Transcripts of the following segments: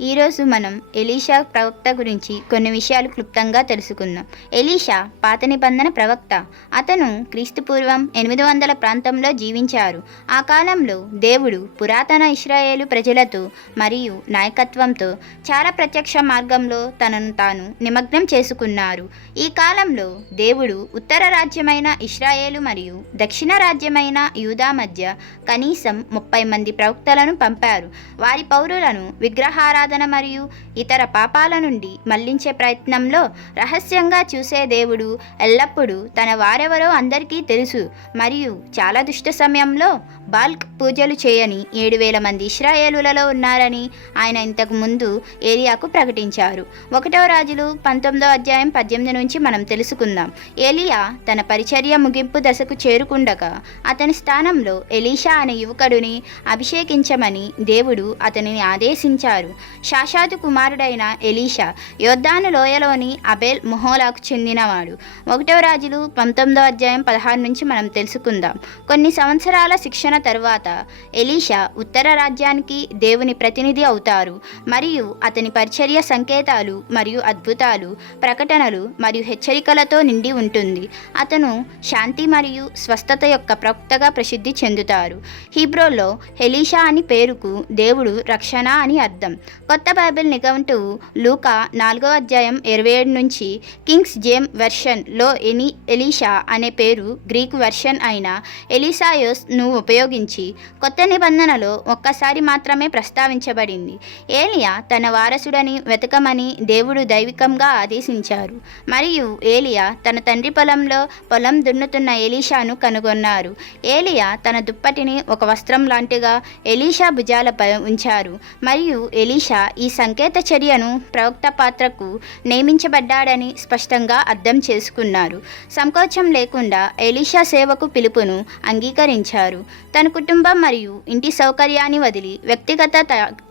ఈరోజు మనం ఎలీషా ప్రవక్త గురించి కొన్ని విషయాలు క్లుప్తంగా తెలుసుకుందాం. ఎలీషా పాత నిబంధన ప్రవక్త. అతను క్రీస్తుపూర్వం ఎనిమిది వందల ప్రాంతంలో జీవించారు. ఆ కాలంలో దేవుడు పురాతన ఇస్రాయేలు ప్రజలతో మరియు నాయకత్వంతో చాలా ప్రత్యక్ష మార్గంలో తనను తాను నిమగ్నం చేసుకున్నారు. ఈ కాలంలో దేవుడు ఉత్తర రాజ్యమైన ఇస్రాయేలు మరియు దక్షిణ రాజ్యమైన యూదా మధ్య కనీసం ముప్పై మంది ప్రవక్తలను పంపారు. వారి పౌరులను విగ్రహారా సాధన మరియు ఇతర పాపాల నుండి మళ్ళించే ప్రయత్నంలో రహస్యంగా చూసే దేవుడు ఎల్లప్పుడూ తన వారెవరో అందరికీ తెలుసు. మరియు చాలా దుష్ట సమయంలో బాల్క్ పూజలు చేయని ఏడు వేల మంది ఇస్రాయేలులలో ఉన్నారని ఆయన ఇంతకు ముందు ఏలియాకు ప్రకటించారు. ఒకటవ రాజులు పంతొమ్మిదో అధ్యాయం పద్దెనిమిది నుంచి మనం తెలుసుకుందాం. ఏలియా తన పరిచర్య ముగింపు దశకు చేరుకుండగా అతని స్థానంలో ఎలీషా అనే యువకుడిని అభిషేకించమని దేవుడు అతనిని ఆదేశించారు. షాషాదు కుమారుడైన ఎలీషా యోద్ధాను లోయలోని అబేల్ మొహోలాకు చెందినవాడు. ఒకటవ రాజులు పంతొమ్మిదో అధ్యాయం పదహారు నుంచి మనం తెలుసుకుందాం. కొన్ని సంవత్సరాల శిక్షణ తరువాత ఎలీషా ఉత్తర రాజ్యానికి దేవుని ప్రతినిధి అవుతారు. మరియు అతని పరిచర్య సంకేతాలు మరియు అద్భుతాలు ప్రకటనలు మరియు హెచ్చరికలతో నిండి ఉంటుంది. అతను శాంతి మరియు స్వస్థత యొక్క ప్రవక్తగా ప్రసిద్ధి చెందుతారు. హీబ్రోలో ఎలీషా అని పేరుకు దేవుడు రక్షణ అని అర్థం. కొత్త బైబిల్ నిఘంటువు లూకా నాలుగో అధ్యాయం ఇరవై ఏడు నుంచి కింగ్స్ జేమ్ వెర్షన్లో ఎని ఎలీషా అనే పేరు గ్రీక్ వెర్షన్ అయిన ఎలిసాయోస్ను ఉపయోగించి కొత్త నిబంధనలో ఒక్కసారి మాత్రమే ప్రస్తావించబడింది. ఏలియా తన వారసుడని వెతకమని దేవుడు దైవికంగా ఆదేశించారు. మరియు ఏలియా తన తండ్రి పొలంలో పొలం దున్నుతున్న ఎలీషాను కనుగొన్నారు. ఏలియా తన దుప్పటిని ఒక వస్త్రం లాంటిగా ఎలీషా భుజాలపై ఉంచారు. మరియు ఎలీషా ఈ సంకేత చర్యను ప్రవక్త పాత్రకు నియమించబడ్డాడని స్పష్టంగా అర్థం చేసుకున్నారు. సంకోచం లేకుండా ఎలీషా సేవకు పిలుపును అంగీకరించారు. తన కుటుంబం మరియు ఇంటి సౌకర్యాన్ని వదిలి వ్యక్తిగత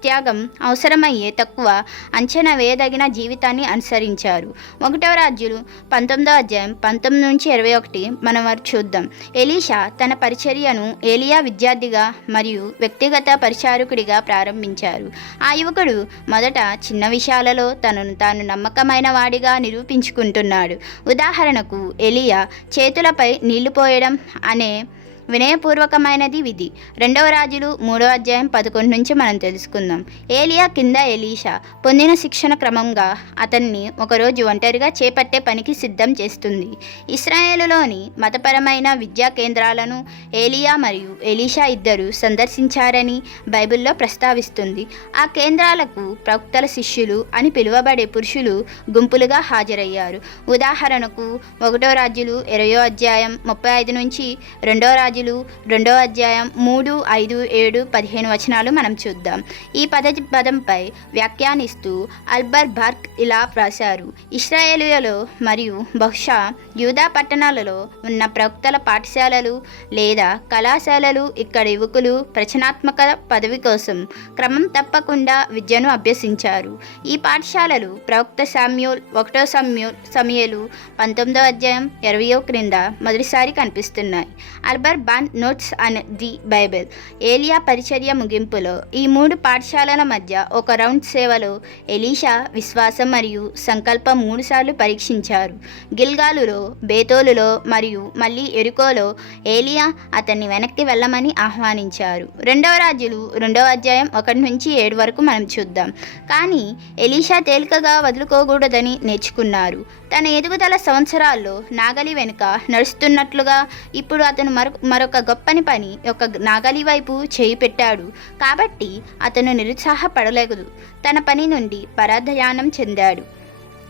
త్యాగం అవసరమయ్యే తక్కువ అంచనా వేయదగిన జీవితాన్ని అనుసరించారు. ఒకటవ రాజ్యులు పంతొమ్మిదో అధ్యాయం పంతొమ్మిది నుంచి ఇరవై ఒకటి మనం వారు చూద్దాం. ఎలీషా తన పరిచర్యను ఏలియా విద్యార్థిగా మరియు వ్యక్తిగత పరిచారకుడిగా ప్రారంభించారు. ఆ యువకుడు మొదట చిన్న విషయాలలో తనను తాను నమ్మకమైన వాడిగా నిరూపించుకుంటున్నాడు. ఉదాహరణకు ఎలియా చేతులపై నీళ్ళు పోయడం అనే వినయపూర్వకమైనది విధి. రెండవ రాజులు మూడవ అధ్యాయం పదకొండు నుంచి మనం తెలుసుకుందాం. ఏలియా కింద ఎలీషా పొందిన శిక్షణ క్రమంగా అతన్ని ఒకరోజు ఒంటరిగా చేపట్టే పనికి సిద్ధం చేస్తుంది. ఇస్రాయేలులోని మతపరమైన విద్యా కేంద్రాలను ఏలియా మరియు ఎలీషా ఇద్దరు సందర్శించారని బైబిల్లో ప్రస్తావిస్తుంది. ఆ కేంద్రాలకు ప్రవక్తల శిష్యులు అని పిలువబడే పురుషులు గుంపులుగా హాజరయ్యారు. ఉదాహరణకు ఒకటో రాజులు ఇరవయో అధ్యాయం ముప్పై ఐదు నుంచి రెండో రాజులు. రెండో అధ్యాయం మూడు ఐదు ఏడు పదిహేను వచనాలు మనం చూద్దాం. ఈ పద పదంపై వ్యాఖ్యానిస్తూ అల్బర్ బర్క్ ఇలా వ్రాశారు. ఇస్రాయేలియలో మరియు బహుశా యూదా పట్టణాలలో ఉన్న ప్రవక్తల పాఠశాలలు లేదా కళాశాలలు ఇక్కడ యువకులు ప్రచనాత్మక పదవి కోసం క్రమం తప్పకుండా విద్యను అభ్యసించారు. ఈ పాఠశాలలు ప్రవక్త సామ్యూల్ ఒకటో సమయూ సమయలు పంతొమ్మిదో అధ్యాయం ఇరవయో క్రింద మొదటిసారి కనిపిస్తున్నాయి. Albert Barnes notes and the Bible. ఏలియా పరిచర్య ముగింపులో ఈ మూడు పాఠశాలల మధ్య ఒక రౌండ్ సేవలో ఎలీషా విశ్వాసం మరియు సంకల్పం మూడుసార్లు పరీక్షించారు. గిల్గాలులో బేతోలులో మరియు మళ్ళీ ఎరుకోలో ఏలియా అతన్ని వెనక్కి వెళ్ళమని ఆహ్వానించారు. రెండవ రాజులు రెండవ అధ్యాయం ఒకటి నుంచి ఏడు వరకు మనం చూద్దాం. కానీ ఎలీషా తేలికగా వదులుకోకూడదని నేర్చుకున్నారు. తన ఎదుగుదల సంవత్సరాల్లో నాగలి వెనుక నడుస్తున్నట్లుగా ఇప్పుడు అతను మరొక మరొక గొప్పని పని ఒక నాగలి వైపు చేయి పెట్టాడు. కాబట్టి అతను నిరుత్సాహపడలేదు. తన పని నుండి పరాధయానం చెందాడు.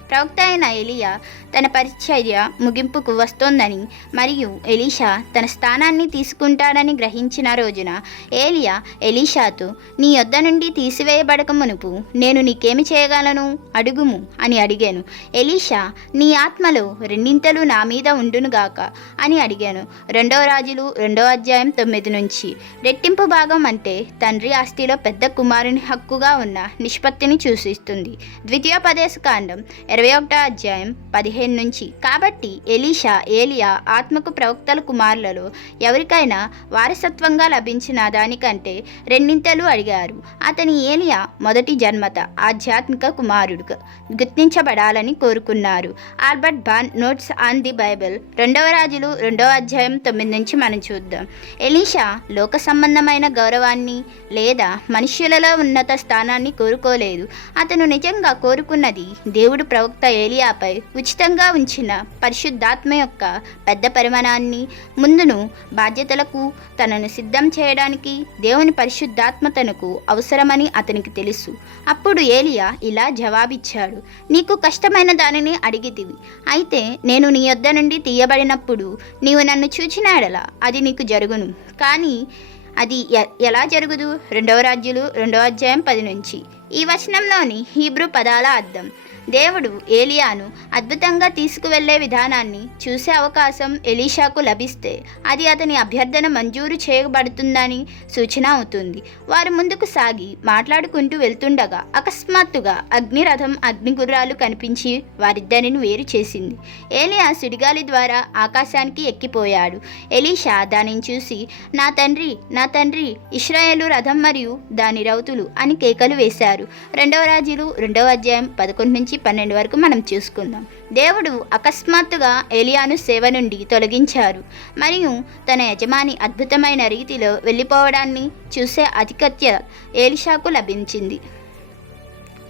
ప్రవక్త అయిన ఎలియా తన పరిచర్య ముగింపుకు వస్తోందని మరియు ఎలీషా తన స్థానాన్ని తీసుకుంటాడని గ్రహించిన రోజున ఏలియా ఎలీషాతో నీ యొద్ద నుండి తీసివేయబడక మునుపు నేను నీకేమి చేయగలను? అడుగుము అని అడిగాను. ఎలీషా నీ ఆత్మలో రెండింతలు నా మీద ఉండునుగాక అని అడిగాను. రెండవ రాజులు రెండవ అధ్యాయం తొమ్మిది నుంచి. రెట్టింపు భాగం అంటే తండ్రి ఆస్తిలో పెద్ద కుమారుని హక్కుగా ఉన్న నిష్పత్తిని సూచిస్తుంది. ద్వితీయోపదేశ కాండం ఇరవై ఇరవై ఒకటో అధ్యాయం పదిహేను నుంచి. కాబట్టి ఎలీషా ఏలియా ఆత్మకు ప్రవక్తల కుమారులలో ఎవరికైనా వారసత్వంగా లభించిన దానికంటే రెండింతలు అడిగారు. అతని ఏలియా మొదటి జన్మత ఆధ్యాత్మిక కుమారుడు గుర్తించబడాలని కోరుకున్నారు. Albert Barnes notes on the Bible రెండవ రాజులు రెండవ అధ్యాయం తొమ్మిది నుంచి మనం చూద్దాం. ఎలీషా లోక సంబంధమైన గౌరవాన్ని లేదా మనుష్యులలో ఉన్నత స్థానాన్ని కోరుకోలేదు. అతను నిజంగా కోరుకున్నది దేవుడు ప్రవక్త ఏలియాపై ఉచితంగా ఉంచిన పరిశుద్ధాత్మ యొక్క పెద్ద పరిమాణాన్ని ముందును బాధ్యతలకు తనను సిద్ధం చేయడానికి దేవుని పరిశుద్ధాత్మ తనకు అవసరమని అతనికి తెలుసు. అప్పుడు ఏలియా ఇలా జవాబిచ్చాడు నీకు కష్టమైన దానిని అడిగితివి. అయితే నేను నీ యొద్ద నుండి తీయబడినప్పుడు నీవు నన్ను చూచినాడలా అది నీకు జరుగును. కానీ అది ఎ- ఎలా జరుగుదు? రెండవ రాజ్యులు రెండవ అధ్యాయం పది నుంచి. ఈ వచనంలోని హీబ్రూ పదాల అర్థం. దేవుడు ఏలియాను అద్భుతంగా తీసుకువెళ్ళే విధానాన్ని చూసే అవకాశం ఎలీషాకు లభిస్తే అది అతని అభ్యర్థన మంజూరు చేయబడుతుందని సూచన అవుతుంది. వారు ముందుకు సాగి మాట్లాడుకుంటూ వెళ్తుండగా అకస్మాత్తుగా అగ్నిరథం అగ్నిగుర్రాలు కనిపించి వారిద్దరిని వేరు చేసింది. ఏలియా సుడిగాలి ద్వారా ఆకాశానికి ఎక్కిపోయాడు. ఎలీషా దానిని చూసి నా తండ్రి నా తండ్రి ఇస్రాయేలు రథం మరియు దాని రౌతులు అని కేకలు వేశారు. రెండవ రాజులు రెండవ అధ్యాయం పదకొండు నుంచి పన్నెండు వరకు మనం చూసుకుందాం. దేవుడు అకస్మాత్తుగా ఏలియాను సేవ నుండి తొలగించారు. మరియు తన యజమాని అద్భుతమైన రీతిలో వెళ్ళిపోవడాన్ని చూసే ఆధిక్యత ఏలిషాకు లభించింది.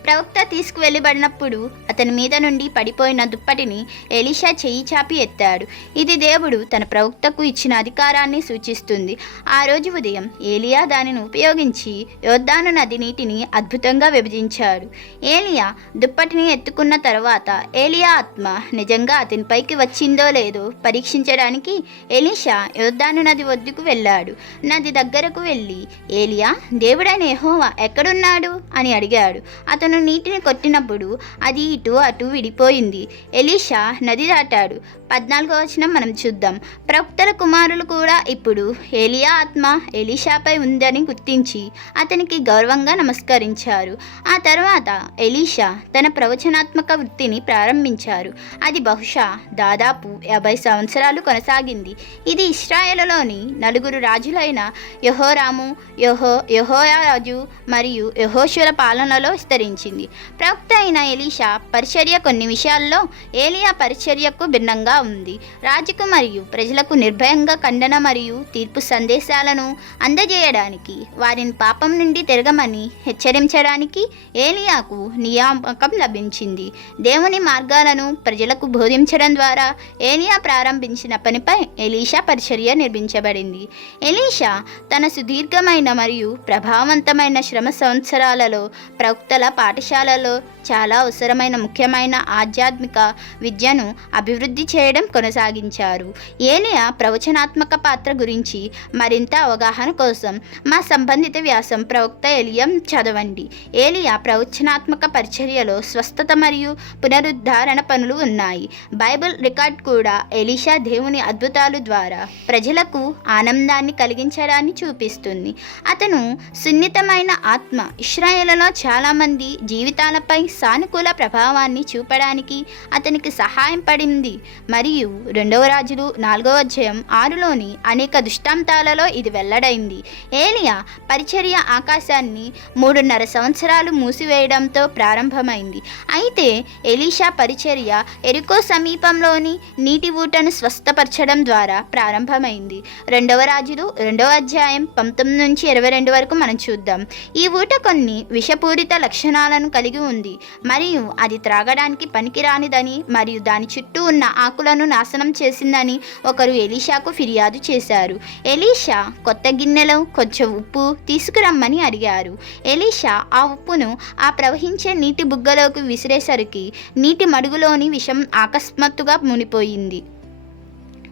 ప్రవక్త తీసుకువెళ్ళబడినప్పుడు అతని మీద నుండి పడిపోయిన దుప్పటిని ఎలీషా చెయ్యి చాపి ఎత్తాడు. ఇది దేవుడు తన ప్రవక్తకు ఇచ్చిన అధికారాన్ని సూచిస్తుంది. ఆ రోజు ఉదయం ఏలియా దానిని ఉపయోగించి యోద్ధాను నది నీటిని అద్భుతంగా విభజించాడు. ఏలియా దుప్పటిని ఎత్తుకున్న తర్వాత ఏలియా ఆత్మ నిజంగా అతనిపైకి వచ్చిందో లేదో పరీక్షించడానికి ఎలీషా యోద్ధాను నది వద్దకు వెళ్ళాడు. నది దగ్గరకు వెళ్ళి ఏలియా దేవుడైన ఎహోవా ఎక్కడున్నాడు? అని అడిగాడు. అతను నీటిని కొట్టినప్పుడు అది ఇటు అటు విడిపోయింది. ఎలీషా నది దాటాడు. పద్నాలుగో వచనం మనం చూద్దాం. ప్రవక్తల కుమారులు కూడా ఇప్పుడు ఎలియా ఆత్మ ఎలీషాపై ఉందని గుర్తించి అతనికి గౌరవంగా నమస్కరించారు. ఆ తర్వాత ఎలీషా తన ప్రవచనాత్మక వృత్తిని ప్రారంభించారు. అది బహుశా దాదాపు యాభై సంవత్సరాలు కొనసాగింది. ఇది ఇస్రాయేలులోని నలుగురు రాజులైన యహోరాము యహో యహోయారాజు మరియు యహోషుల పాలనలో విస్తరించింది ప్రవక్త అయిన ఎలీషా పరిచర్య కొన్ని విషయాల్లో ఏలియా పరిచర్యకు భిన్నంగా ఉంది. రాజుకు మరియు ప్రజలకు నిర్భయంగా ఖండన మరియు తీర్పు సందేశాలను అందజేయడానికి వారిని పాపం నుండి తిరగమని హెచ్చరించడానికి ఏలియాకు నియామకం లభించింది. దేవుని మార్గాలను ప్రజలకు బోధించడం ద్వారా ఏలియా ప్రారంభించిన పనిపై ఎలీషా పరిచర్య నిర్మించబడింది. ఎలీషా తన సుదీర్ఘమైన మరియు ప్రభావవంతమైన శ్రమ సంవత్సరాలలో ప్రవక్తల పాఠశాలలో చాలా అవసరమైన ముఖ్యమైన ఆధ్యాత్మిక విద్యను అభివృద్ధి చేయడం కొనసాగించారు. ఏలియా ప్రవచనాత్మక పాత్ర గురించి మరింత అవగాహన కోసం మా సంబంధిత వ్యాసం ప్రవక్త ఎలియం చదవండి. ఏలియా ప్రవచనాత్మక పరిచర్యలో స్వస్థత మరియు పునరుద్ధారణ పనులు ఉన్నాయి. బైబిల్ రికార్డ్ కూడా ఎలీషా దేవుని అద్భుతాలు ద్వారా ప్రజలకు ఆనందాన్ని కలిగించడాన్ని చూపిస్తుంది. అతను సున్నితమైన ఆత్మ. ఇస్రాయేల్లో చాలామంది జీవితాలపై సానుకూల ప్రభావాన్ని చూపడానికి అతనికి సహాయం పడింది. మరియు రెండవ రాజులు నాలుగవ అధ్యాయం ఆరులోని అనేక దృష్టాంతాలలో ఇది వెల్లడైంది. ఏలియా పరిచర్య ఆకాశాన్ని మూడున్నర సంవత్సరాలు మూసివేయడంతో ప్రారంభమైంది. అయితే ఎలీషా పరిచర్య ఎరుకో సమీపంలోని నీటి ఊటను స్వస్థపరచడం ద్వారా ప్రారంభమైంది. రెండవ రాజులు రెండవ అధ్యాయం పంతొమ్మిది నుంచి ఇరవై రెండు వరకు మనం చూద్దాం. ఈ ఊట కొన్ని విషపూరిత లక్షణాలు లక్షణాలను కలిగి ఉంది. మరియు అది త్రాగడానికి పనికిరానిదని మరియు దాని చుట్టూ ఉన్న ఆకులను నాశనం చేసిందని ఒకరు ఎలీషాకు ఫిర్యాదు చేశారు. ఎలీషా కొత్త గిన్నెలో కొంచెం ఉప్పు తీసుకురమ్మని అడిగారు. ఎలీషా ఆ ఉప్పును ఆ ప్రవహించే నీటి బుగ్గలోకి విసిరేసరికి నీటి మడుగులోని విషం అకస్మాత్తుగా మునిపోయింది.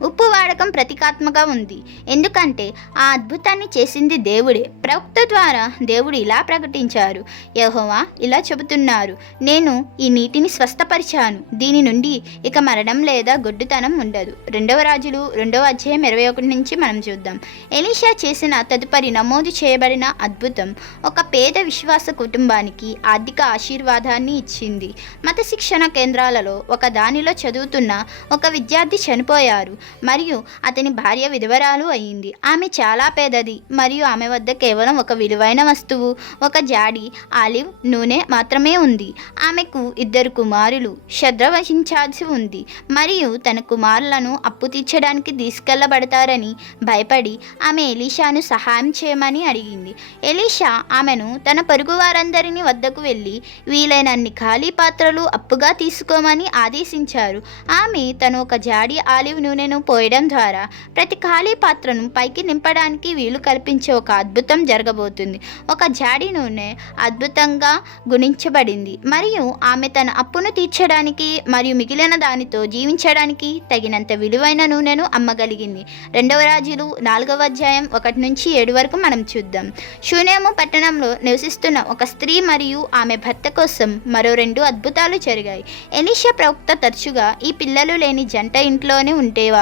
ఉప్పు వాడకం ప్రతీకాత్మక ఉంది. ఎందుకంటే ఆ అద్భుతాన్ని చేసింది దేవుడే. ప్రవక్త ద్వారా దేవుడు ఇలా ప్రకటించారు. యహోవా ఇలా చెబుతున్నారు. నేను ఈ నీటిని స్వస్థపరిచాను. దీని నుండి ఇక మరణం లేదా గొడ్డుతనం ఉండదు. రెండవ రాజులు రెండవ అధ్యాయం ఇరవై ఒకటి నుంచి మనం చూద్దాం. ఎలీషా చేసిన తదుపరి నమోదు చేయబడిన అద్భుతం ఒక పేద విశ్వాస కుటుంబానికి ఆర్థిక ఆశీర్వాదాన్ని ఇచ్చింది. మత శిక్షణ కేంద్రాలలో ఒక దానిలో చదువుతున్న ఒక విద్యార్థి చనిపోయారు. మరియు అతని భార్య విధవరాలు అయింది. ఆమె చాలా పేదది మరియు ఆమె వద్ద కేవలం ఒక విలువైన వస్తువు ఒక జాడి ఆలివ్ నూనె మాత్రమే ఉంది. ఆమెకు ఇద్దరు కుమారులు శ్రద్ధ వహించాల్సి ఉంది. మరియు తన కుమారులను అప్పు తీర్చడానికి తీసుకెళ్ళబడతారని భయపడి ఆమె ఎలీషాను సహాయం చేయమని అడిగింది. ఎలీషా ఆమెను తన పొరుగు వారందరిని వద్దకు వెళ్ళి వీలైనన్ని ఖాళీ పాత్రలు అప్పుగా తీసుకోమని ఆదేశించారు. ఆమె తను ఒక జాడి ఆలివ్ నూనెను పోయడం ద్వారా ప్రతి ఖాళీ పాత్రను పైకి నింపడానికి వీలు కల్పించే ఒక అద్భుతం జరగబోతుంది. ఒక జాడి నూనె అద్భుతంగా గుణించబడింది. మరియు ఆమె తన అప్పును తీర్చడానికి మరియు మిగిలిన దానితో జీవించడానికి తగినంత విలువైన నూనెను అమ్మగలిగింది. రెండవ రాజులు నాలుగవ అధ్యాయం ఒకటి నుంచి ఏడు వరకు మనం చూద్దాం. శూన్యము పట్టణంలో నివసిస్తున్న ఒక స్త్రీ మరియు ఆమె భర్త కోసం మరో రెండు అద్భుతాలు జరిగాయి. ఎలీషా ప్రవక్త తరచుగా ఈ పిల్లలు లేని జంట ఇంట్లోనే ఉండేవారు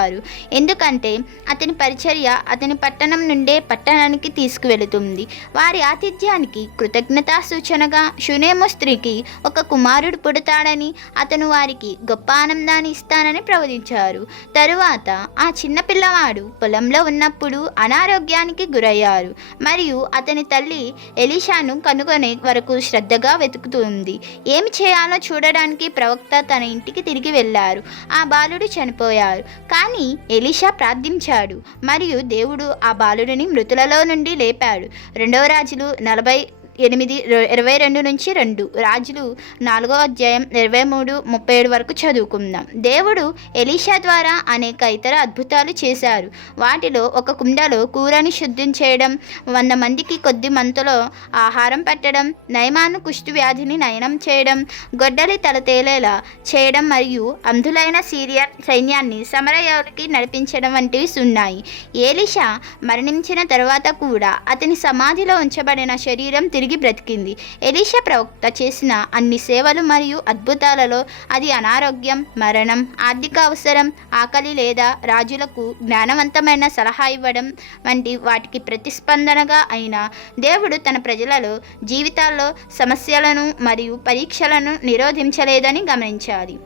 ఎందుకంటే అతని పరిచర్య అతని పట్టణం నుండే పట్టణానికి తీసుకువెళుతుంది. వారి ఆతిథ్యానికి కృతజ్ఞతా సూచనగా షునేమో స్త్రీకి ఒక కుమారుడు పుడతాడని అతను వారికి గొప్ప ఆనందాన్ని ఇస్తానని ప్రవచించారు తరువాత ఆ చిన్న పిల్లవాడు పొలంలో ఉన్నప్పుడు అనారోగ్యానికి గురయ్యారు. మరియు అతని తల్లి ఎలీషాను కనుగొనే వరకు శ్రద్ధగా వెతుకుతుంది. ఏమి చేయాలో చూడడానికి ప్రవక్త తన ఇంటికి తిరిగి వెళ్ళారు. ఆ బాలుడు చనిపోయారు. కానీ అని ఎలీషా ప్రార్థించాడు. మరియు దేవుడు ఆ బాలుడిని మృతులలో నుండి లేపాడు. రెండవ రాజులు నలభై ఎనిమిది ఇరవై రెండు నుంచి రెండు. రాజులు నాలుగో అధ్యాయం ఇరవై మూడు ముప్పై ఏడు వరకు చదువుకుందాం. దేవుడు ఎలీషా ద్వారా అనేక ఇతర అద్భుతాలు చేశారు. వాటిలో ఒక కుండలో కూరని శుద్ధం చేయడం వంద మందికి కొద్ది మంతులో ఆహారం పెట్టడం నయమాను కుష్టి వ్యాధిని నయనం చేయడం గొడ్డలి తల తేలేలా చేయడం మరియు అంధులైన సీరియా సైన్యాన్ని సమరయోకి నడిపించడం వంటివి ఉన్నాయి ఏలిషా మరణించిన తర్వాత కూడా అతని సమాధిలో ఉంచబడిన శరీరం తిరిగి బ్రతికింది. ఎలీషా ప్రవక్త చేసిన అన్ని సేవలు మరియు అద్భుతాలలో అది అనారోగ్యం మరణం ఆర్థిక అవసరం ఆకలి లేదా రాజులకు జ్ఞానవంతమైన సలహా ఇవ్వడం వంటి వాటికి ప్రతిస్పందనగా అయిన దేవుడు తన ప్రజలలో జీవితాల్లో సమస్యలను మరియు పరీక్షలను నిరోధించలేదని గమనించాలి.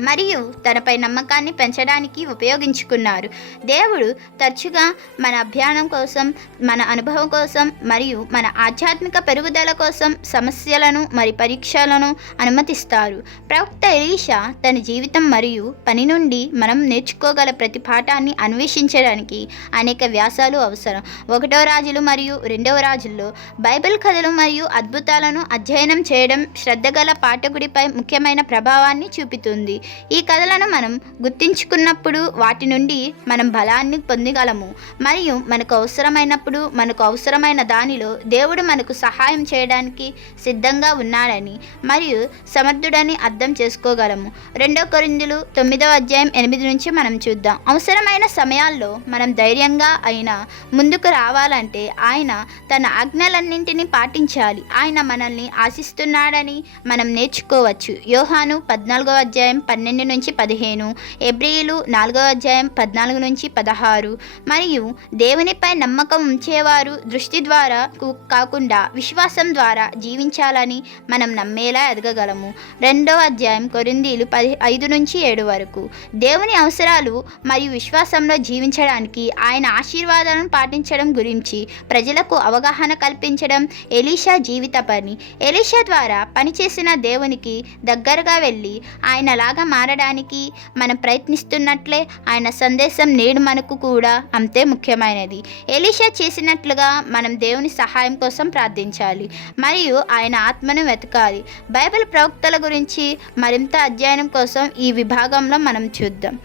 మరియు తనపై నమ్మకాన్ని పెంచడానికి ఉపయోగించుకున్నారు. దేవుడు తరచుగా మన అభ్యానం కోసం మన అనుభవం కోసం మరియు మన ఆధ్యాత్మిక పెరుగుదల కోసం సమస్యలను మరి పరీక్షలను అనుమతిస్తారు. ప్రవక్త ఎలీషా తన జీవితం మరియు పని నుండి మనం నేర్చుకోగల ప్రతి పాఠాన్ని అన్వేషించడానికి అనేక వ్యాసాలు అవసరం. ఒకటో రాజులు మరియు రెండవ రాజుల్లో బైబిల్ కథలు మరియు అద్భుతాలను అధ్యయనం చేయడం శ్రద్ధగల పాఠకుడిపై ముఖ్యమైన ప్రభావాన్ని చూపుతుంది. ఈ కథలను మనం గుర్తించుకున్నప్పుడు వాటి నుండి మనం బలాన్ని పొందగలము. మరియు మనకు అవసరమైనప్పుడు మనకు అవసరమైన దానిలో దేవుడు మనకు సహాయం చేయడానికి సిద్ధంగా ఉన్నాడని మరియు సమర్థుడని అర్థం చేసుకోగలము. రెండో కొరిందులు తొమ్మిదవ అధ్యాయం ఎనిమిది నుంచి మనం చూద్దాం. అవసరమైన సమయాల్లో మనం ధైర్యంగా అయినా ముందుకు రావాలంటే ఆయన తన ఆజ్ఞలన్నింటినీ పాటించాలి. ఆయన మనల్ని ఆశిస్తున్నాడని మనం నేర్చుకోవచ్చు. యోహాను పద్నాలుగో అధ్యాయం పన్నెండు నుంచి పదిహేను ఎబ్రియులు నాలుగో అధ్యాయం పద్నాలుగు నుంచి పదహారు. మరియు దేవునిపై నమ్మకం ఉంచేవారు దృష్టి ద్వారా కు- కాకుండా విశ్వాసం ద్వారా జీవించాలని మనం నమ్మేలా ఎదగగలము. రెండో అధ్యాయం కొరిందీలు పది ఐదు నుంచి ఏడు వరకు. దేవుని అవసరాలు మరియు విశ్వాసంలో జీవించడానికి ఆయన ఆశీర్వాదాలను పాటించడం గురించి ప్రజలకు అవగాహన కల్పించడం ఎలీషా జీవిత పని. ఎలీషా ద్వారా పనిచేసిన దేవునికి దగ్గరగా వెళ్ళి ఆయనలాగా మారడానికి మనం ప్రయత్నిస్తున్నట్లే ఆయన సందేశం నేడు మనకు కూడా అంతే ముఖ్యమైనది. ఎలీషా చేసినట్లుగా మనం దేవుని సహాయం కోసం ప్రార్థించాలి మరియు ఆయన ఆత్మను వెతకాలి. బైబిల్ ప్రవక్తల గురించి మరింత అధ్యయనం కోసం ఈ విభాగంలో మనం చూద్దాం.